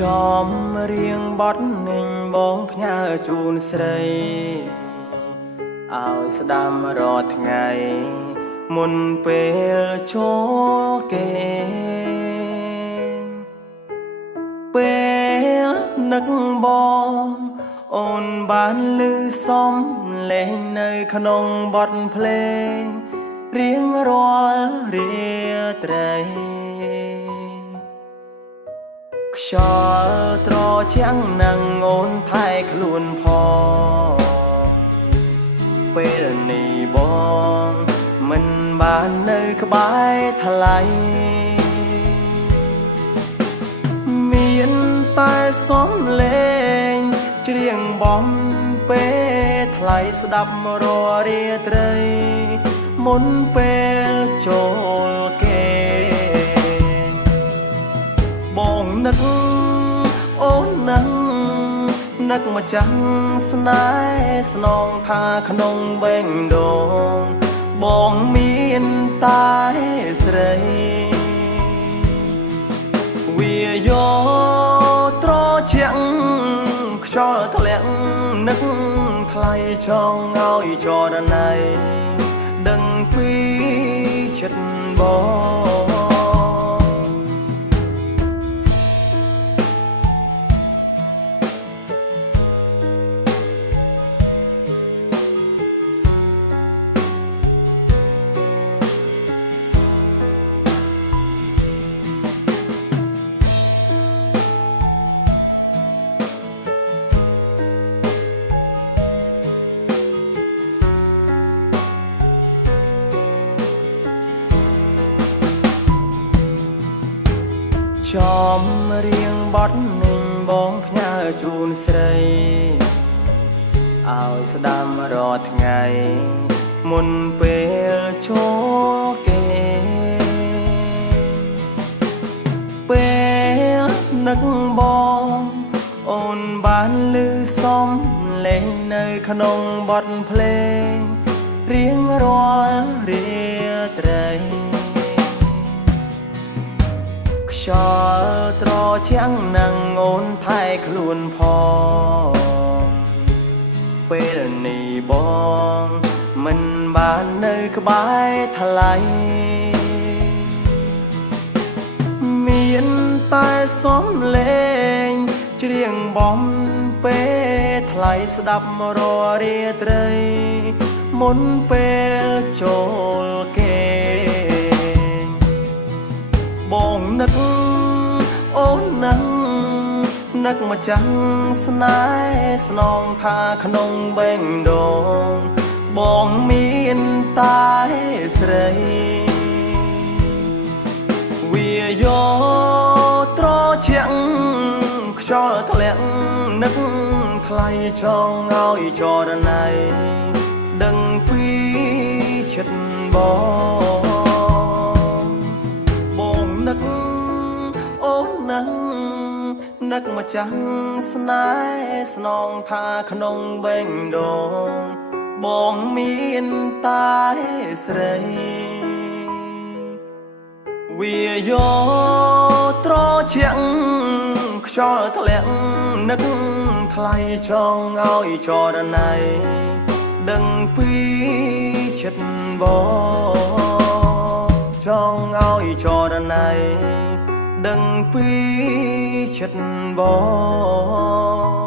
ចំរៀងបត់នឹងបងផ្ញើជូនស្រីឲ្យស្ដាំរាល់ថ្ងៃមុនពេលចូលគេពេលនឹកបងអូនបានឮសំឡេងនៅក្នុងបទភ្លេងរៀងរាល់រាត្រីខ្យល់ត្រជាំងនឹងអូនថែខ្លួនផងពេលនេះបងមិនបាននៅក្បែរថ្លៃមានតែសំឡេងច្រៀងបំពេលថ្លៃស្ដាប់រាល់រាត្រីមុនពេលចូលគេបងនឹកអូននឹងនឹកម្ចាស់ស្នេហ៍ស្នងថាក្នុងបេងដូងបងមានតែស្រីវាយកត្រជាក់ខ្យល់ធ្លាក់នឹកថ្លៃចង់ឲ្យចរណៃដឹងពីចិត្តបងចំរៀងបត់នឹងបងផ្ញើជូនស្រីឲ្យស្ដាំរាល់ថ្ងៃមុនពេលចូលគេពេលនឹកបងអូនបានឮសំឡេងនៅក្នុងបទភ្លេងរៀងរាល់រាត្រីខ្យល់ត្រជាំងនឹងអូនថែខ្លួនផងពេលនេះបងមិនបាននៅក្បែរថ្លៃមានតែសំឡេងច្រៀងបំពេលថ្លៃស្ដាប់រាល់រាត្រីមុនពេលចូលគេបងនឹកអូននឹងនឹកម្ចាស់ស្នេហ៍ស្នងថាក្នុងបេងដូងបងមានតែស្រីវាយកត្រជាក់ខ្យល់ធ្លាក់នឹកថ្លៃចង់ឲ្យចរណៃដឹងពីចិត្តបងនឹកអូននឹងនឹកម្ចាស់ស្នេហ៍ស្នងថាក្នុងបេងដូងបងមានតែស្រីវាយកត្រជាក់ខ្យល់ធ្លាក់នឹកថ្លៃចង់ឲ្យចរណៃដឹងពីចិត្តបងចង់ឲ្យចរណៃដឹងពីចិត្តបង